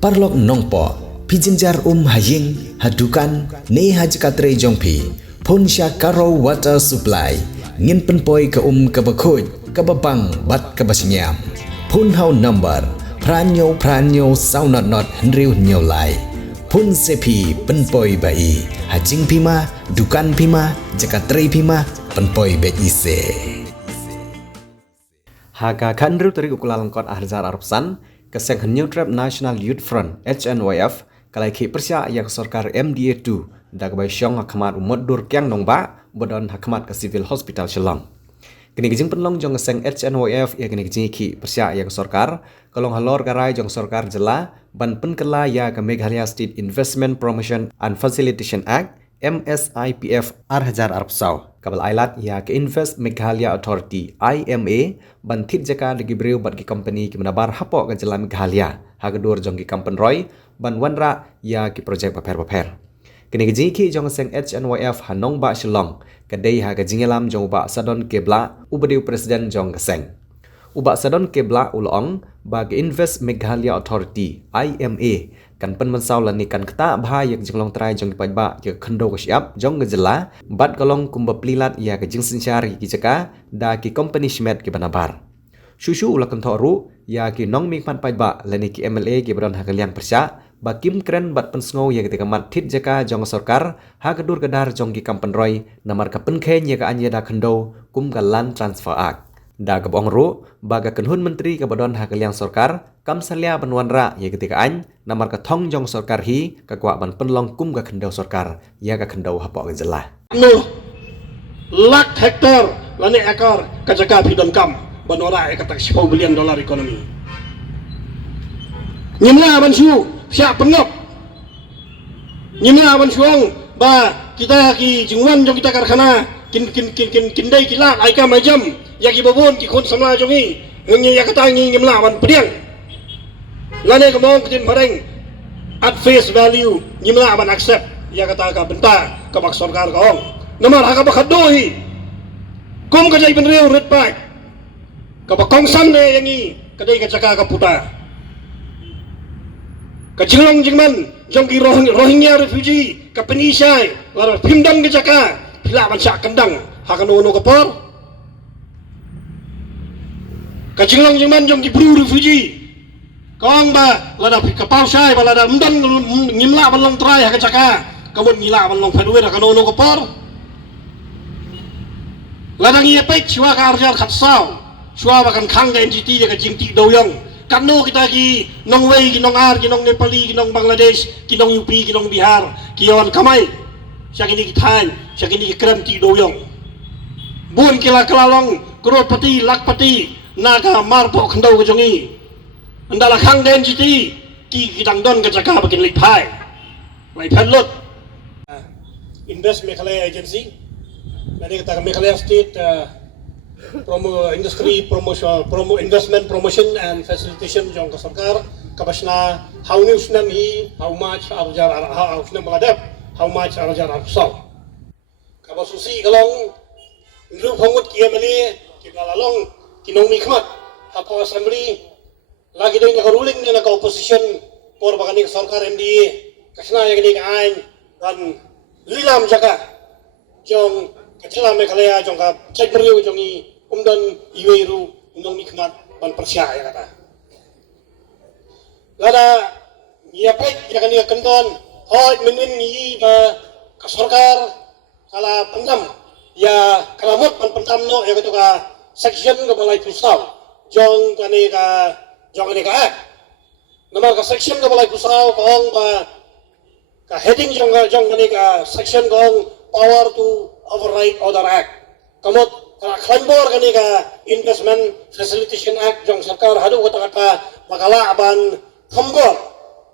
Parlok nongpo, pijinjar haying, hadukan, ne hajkatre jongpi, pun karo water supply, ngin penpoi ke kebakut, kebabang bat kebasinyam. Pun hau number, pranyo saunot henriu nyolai. Pun sepi penpoi bai, hajing pima, dukan pima, jakatre pima, penpoi bet ise. Haga kanru teri ukulalangkot ahrzar arpsan, keseng New Trap National Youth Front HNYF kalai ki persya yang sorkar MDA2 dak bai syong hakmat umot dur kyang nongba bodon hakmat ke civil hospital Shillong. Kini gijing penlong jong keseng HNYF ya kini gijing ki persya yang sorkar kolong halor garai jong sorkar jela ban penkela ya ke Meghalaya State Investment Promotion and Facilitation Act MSIPF Arhajar Arpsau kabel ailat ya ke Invest Meghalaya Authority IMA bantit jaka lagi beriu bat ki company ki menabar hapok ke jalan Meghalaya hagedur jong ki kampen roy ban wanra ya ki projek paper kini ki jong seng HNYF hanong ba Shillong kadai ha ke jingelam jong ba sadon kebla ubadiu presiden jong keseng ubak sadon kebla ulong bagi Invest Meghalaya Authority IMA kan pen mensau lani kan keta bha yak jinglong trai jong pajba ke khando ke siap jong gejela bat kolong kumba plilat ya ke jing sincari ki jaka da ki company shmet ki banabar susu ulakan thoru ya ki nong mikman pajba lani ki MLA ki bron hakaliang persya bakim kren bat pensngau ya ketika mat thit jaka jong sorkar ha kedur kedar jong ki kampen roy namar ka penkhen ya ka anya da khando kum galan transfer act da kabong ru baga kenhun menteri kabadon hakaliang sorkar kam salia banwanra ya ketika an namar ka thong jong sorkar hi ka kwa ban penlong kum ka khendau sorkar ya ka khendau hapok ke jelah no lak hektar lani ekar ka jaka pidon kam banora e kata $10 billion ekonomi nyimla ban syu sia pengop nyimla ban syong ba kita ki jingwan jong kita karkhana kin dai kila aika majam ya ki babon ki khon samla jongi ngi ya kata ngi nyimla ban pediang lane kemong tin pareng at face value nyimla ban accept ya kata ka benta ka bak sarkar kaong namar ha ka bakadoi kum ka jai benreu red pack ka bakong sam ne yangi kadai ka jaka ka puta ka jinglong jingman jong ki rohingya refugee ka penisai lar pimdang ka jaka pila ban syak kendang ha ka no ka por ka jinglong jingman jong ki bru refugee kong ba lada kapal sai ba lada mdan ngimla ban long trai ha ka jaka kamun ngila ban long fadwe ha ka no ka por lada ngi pek chwa ka arjar khatsau chwa ba kan khang ga NGT ka jingti doyong kano kita ki nong wei ki nong ar ki nong nepali ki nong bangladesh ki nong UP ki nong bihar ki yon kamai syakini ki thain syakini ki kram ti doyong bun kila kelalong crorepati lakpati naga marpo khandau ka jongi andala khang den jiti ki kidang don ka jaka bakin lipai lai phalot Invest Meghalaya Agency nani kata Meghalaya State investment promotion and facilitation jong ka sarkar kabasna how news nam hi how much arjar how nam baladap how much arjar arsaw kabasusi kalong ngru phongut kiamali kinalalong kinong mikmat hapo assembly lagi ding ka ruling na ka opposition por bagani ka sarkar MDA kasna yang ni ain dan lilam jaka jong kacila Meghalaya jong ka chekmerliu jongi umdan iweru undang nikmat ban persya ya kata lada nyiapek ya kan ya kenton hoi menin ni ba ka sarkar kala pendam ya kalamot ban pentam no ya kata ka section ka balai pusat jong kani ka namar ka section ka balai pusat kong ka heading jong kani ka section kong power to override order act kamot Klanbor kani ka Investment Facilitation Act jong sarkar hadu kata bakala aban thombor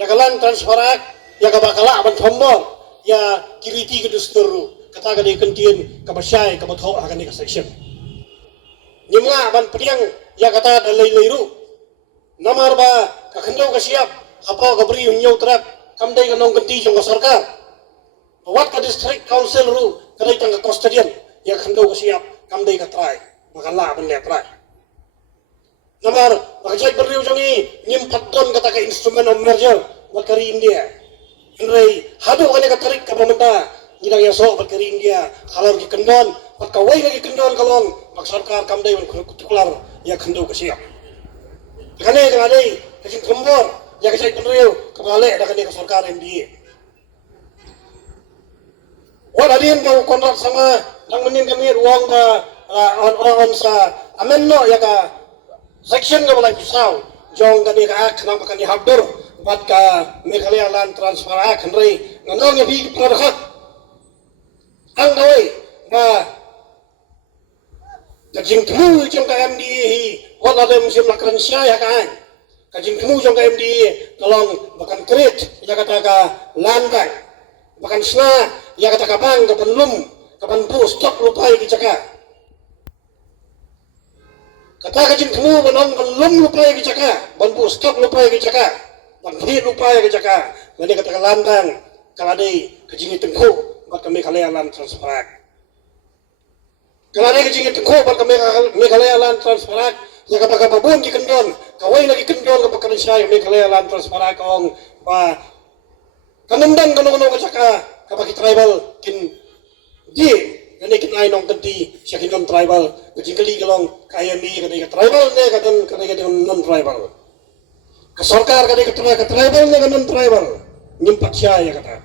ya kalan transfer act ya ka bakala aban thombor ya kiriti ke dusturu kata ka dikentien ka basyai ka botho kani ka section nyimla aban pediang ya kata dalai leiru namar ba ka khandau ka siap apa ka beri unyau trak kamdai ka nong genti jong sarkar wat ka district council ru kadai tang ka custodian ya khandau ka siap kamdai ka try makala ban le try Namar bakajai beriu jongi nyimpat don kata ke instrumen of merger berkari India. Henry hadu kani katarik ke pemerintah ngidang yaso berkari India halar ki kendon pakawai lagi kendon kalong pak sarkar kamdai kutukular ya kendu kesiap. Kane kane kecing kembor ya kecai beriu kebalik dah kani ke sarkar MDA. Wadadin kau kontrak sama nang menin kami ruang ka on sa amen no ya ka section ka balai pisau jong kani ka kenapa kani habdur bat ka Meghalaya Land Transfer Act Henry nganong ya bi pradakha ang dawai ba kajing temu jong ka MDA hi wala ada musim lakran syah ya kan kajing temu jong ka MDA tolong bahkan kredit ya kata ka land bank bahkan sna ya kata ka bang ka penlum ka penpu stok lupai ki caka kata kajing temu banong belum lupai ki caka penpu stok lupai ki caka banhi lupai ki caka ngani kata ka landang kaladai kajing tengku bat ka Meghalaya Land Transfer Act kaladai kajing tengku bat ka Meghalaya Land Transfer Act ya kata ka babun ki kendon kawai lagi kendon ka bakal syai Meghalaya Land Transfer Act ong ba kanundang kanong kacaka kapag tribal kin di ngani kin ay nong kanti siya kin tribal kajing kali kalong kaya mi kani ka tribal ne kadang non tribal ka sarkar kani ka tribal ne non tribal nyimpat siya ya kata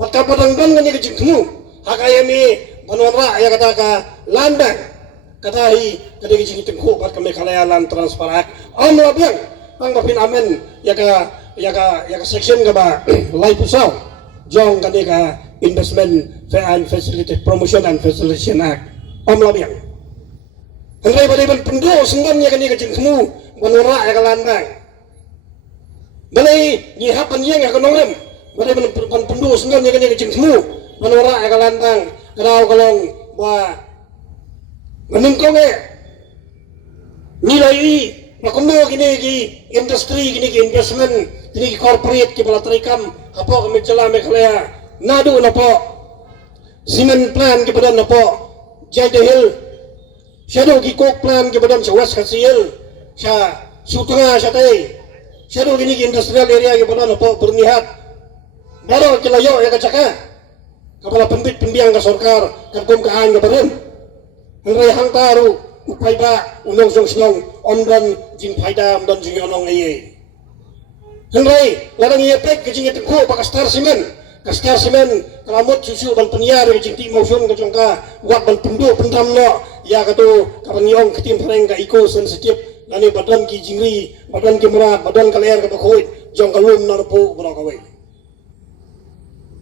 mat ka padangdan ngani kajing temu hakaya mi banwanra ya kata ka landang katahi kani kajing tengku bat ka Meghalaya Land Transfer Act am labiang ang mapin amen ya ka section ka ba lai pusau jong kani ka investment and facility promotion and facilitation act om labiang henry bade pendo senggan ya kani ka jengmu banora ya ka landang balai ni hapan yang ya kanongem bade pendo senggan ya kani ka jengmu banora ya ka landang kadau kalong ba meningkong nilai makumo kini ki industri kini ki investment kini ki corporate ki bala trikam apo kami jala Meghalaya nadu na po cement plan ki badan na po Jade Hill shadow ki coke plan ki badan sa West Kasiel sa Sutunga sa tay shadow kini ki industrial area ki badan na po Bernihat baro ki layo ya kacaka kapala pembit pembiang ka sarkar kagum kaan ka badan hangray hangtaru upay ba unong song sinong omdan jing faida omdan jing onong iye henry ladang iye pek kajing ite ko baka star simen kalamot susu ban peniar kajing ti motion kajong ka wat ban pundo pendam no ya kato kapanyong kitim pareng ka iko sensitif lani badan ki jingri badan ki murat badan kaliar ka bakoy jong kalum narpo bro kawai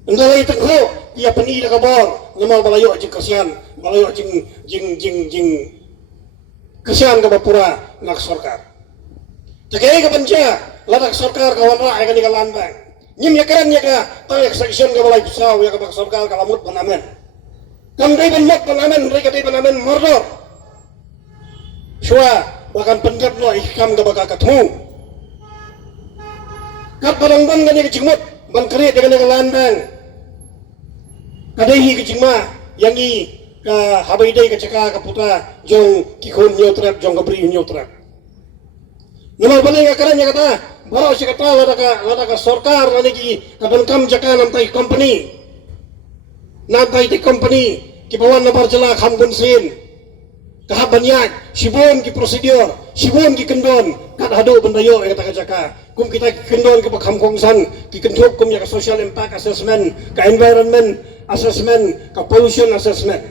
henry ite ko iya peni da kabor ngamal balayo jing kasian balayo jing kesian ke Bapura nak sarkar. Jagai ke penca, ladak sarkar kawan rakyat kan ikan landang. Nyim ya keren ya ka, tahu section ke balai pisau ya ke bak sarkar kalamut panamen. Kamdai benmot panamen, mereka dai panamen mordor. Shua bahkan penjat lo ikam ke bak ketemu. Kat barang-barang kan ikan cimut, ban kerit dengan ikan landang. Kadai ke cima yang i ka habaydai ka caka ka puta jong kikon nyotrap jong kabri nyotrap namal balay ka karan kata baro si kata lada ka sarkar lagi ka bankam caka namtai company ki bawan na barjala kham bunsin ka banyak sibon ki prosedur sibon ki kendon kat hado bendayo kata ka caka kum kita kendon ki pakham kongsan ki kenthok kum ya ka social impact assessment ka environment assessment ka pollution assessment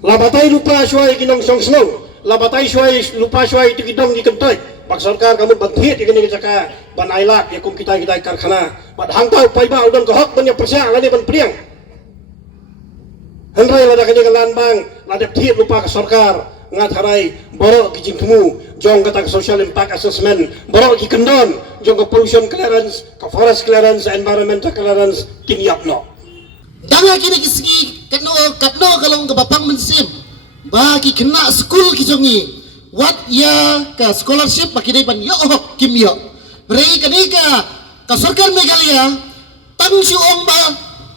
labatai lupa syai kinong song snow labatai lupa syai itu kidong di kentai pak sarkar kamu banthit ikani kecaka ban ailat ya kum kita karkhana bad hangtau paiba udan ko hak banyak persya lani ban priang henrai lada kani kalan bang lada thit lupa ka sarkar ngat harai borok ki jingtemu jong kata social impact assessment borok ki kendon jong ka pollution clearance ka forest clearance environmental clearance kinyapno danga kini kisigi katno kalong ke bapang mensim bagi kena school kijongi wat ya ka scholarship bagi dai ban yo kimyo brei kanika ka sarkar Meghalaya tang si ong ba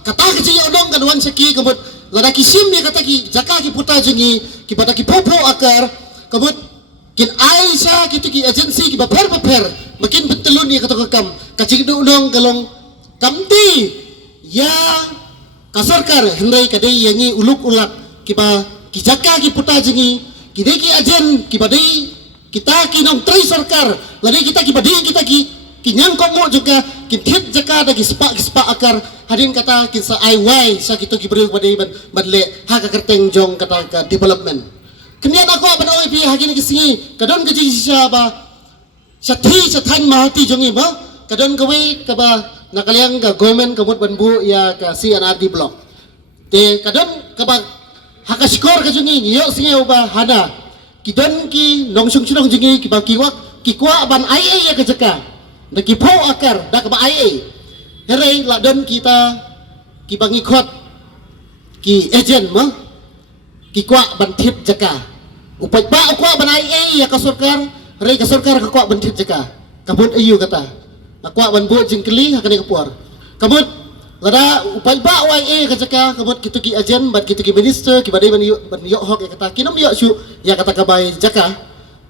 kata ki odong kadwan seki kebut ladaki sim ya kata ki jaka ki puta jengi ki pada ki popo akar kebut kin Aisyah kitu ki agensi ki baper makin betelun ya kata kam kacing unong galong kamti ya kasarkar hendai kadai yangi uluk ulak kiba kijaka ki puta jengi kidai ki ajen kibadai kita ki nong tri sarkar lari kita kibadai kita ki nyang komo juga ki thit jaka da ki spa akar hadin kata ki sa IY sa kitu ki beri badai badle ha ka kerteng jong kata ka development kemudian aku apa nak pi hagi ni kesingi kadon ke jisya ba sathi sathan mahati jongi ba kadon kawe ka ba nakaliang ka government kamut banbu ya ka CNRD block te kadon ka ba haka skor ka jongi yo singi ba hana kidon ki nongsung chunong jongi ki ba kiwa ban IA ya ka jaka da ki po akar da ka ba IA here la don kita ki bangikot ki agent mo ki kwa ban thip jaka upai ba kwa banai ya kasurkar rei kasurkar ka kwa bantit jaka kabut ayu kata akwa ban bu jingkeli hakani kapuar kabut lada upai ba wai ka jaka kabut kitu ki ajen bat kitu ki minister ki badai ban yo hok ya kata kinom yo su ya kata kabai jaka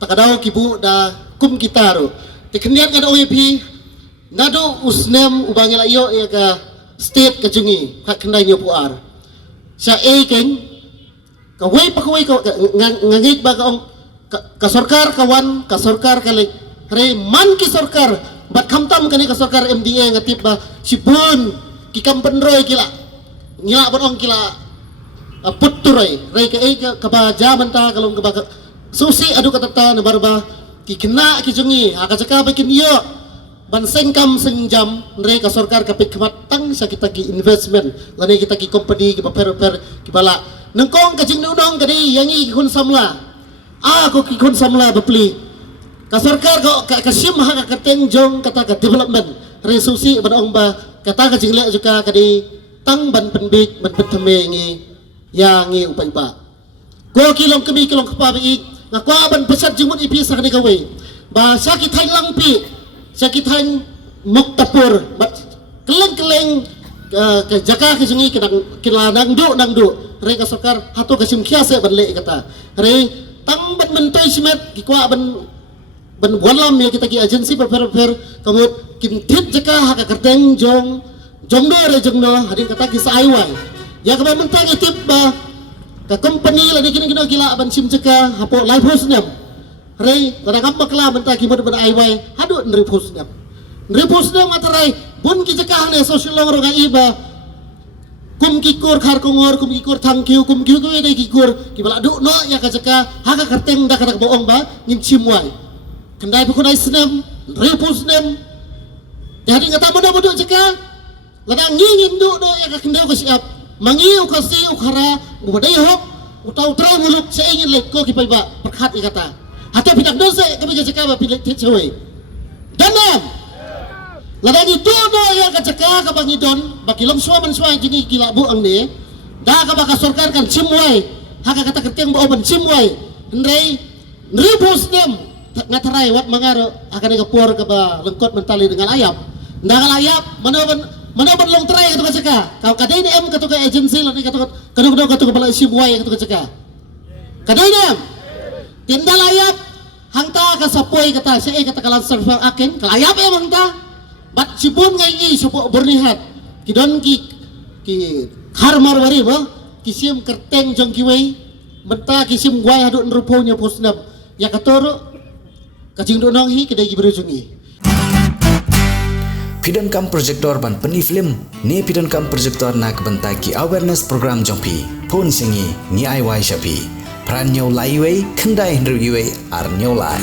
takadau ki bu da kum kita ro teknian kan OEP nado usnem ubangila yo ya ka state ka jungi hak kendai nyo puar sa keng kawai pakawai ngangit ba kaong kasorkar kawan kasorkar kali re man ki sorkar bat kamtam kani kasorkar MDA ngatip ba sipun ki kampenroy kila ngila bonong kila putturoy re ka ba jaman ta kalong ka ba susi adu katata na barba ki kena ki jungi akajaka ba kinyo ban sengkam sengjam re kasorkar kapit kamatang sa kita ki investment lani kita ki company ki per ki bala nengkong kacing nunong kadi yangi kun samla aku ki kun samla bepli kasarkar ko kasim ha ka kateng jong kata ka development resusi badong ba kata kacing le juga kadi tang ban penbik ban peteme ngi yangi upai ba ko kilong kemi kilong kapa bi ngakwa ban pesat jumut ipi sa kani kawe ba sakit hain langpi sakit hain moktapur keleng ke jaka ke sungi kila nangdu re ka sokar hatu ka sim kiase banle kata re tang ban mentoy simet kikwa ban walam ya kita ki agensi per kamut kintit jaka haka kerteng jongdo re jongdo hadin kata ki saiwai ya ka mentang itip ba ka company la dikin gila ban sim jaka hapo live host nem re kada kam bakla mentang ki ban aiwai hadu nri host nem materai bun ki jaka ne social long ro ga iba kum kikur khar kongor kum kikur thangkiu kum kiu dei kikur ki bala du no ya ka jaka haka kerteng da kada boong ba ngin chimwai kendai bukunai senem repus nem jadi ngata bodo jaka lada ngingin du no ya ka kendai ko siap mangiu ka siu khara budai hok utau trai muluk se ingin lekko ki ba perkhat ikata hata pidak dose ka jaka ba pilek cewek danam ladang itu no ya kacaka ka bangidon bakilom suaman suai jini gila bu ang ni da ka baka sorkar kan chimwai haka kata kerteng bo ban chimwai ndrei nribus nem ngatarai wat mangaro akan ka por ka ba lengkot mentali dengan ayam nda ayap manoban long trai ka kacaka kau kadai ni em ka to ka agency lani ka to kadang ka to ka bala chimwai ka to kacaka kadai nem tindal ayap hangta ka sapoi kata sei kata kalan server akin kalayap em hangta bat sipun ngai sopo bernihat kidon ki harmar bari ba kisim kerteng jong kiwei menta kisim guai hadu nruponya posnap ya katoro kacing donong hi kedai giberujungi Pidon kam projector ban peni film ni pidon kam projector nak bentai ki awareness program jongpi phone singi ni ai wai shapi pran nyau lai wei kendai ndru giwei ar nyau lai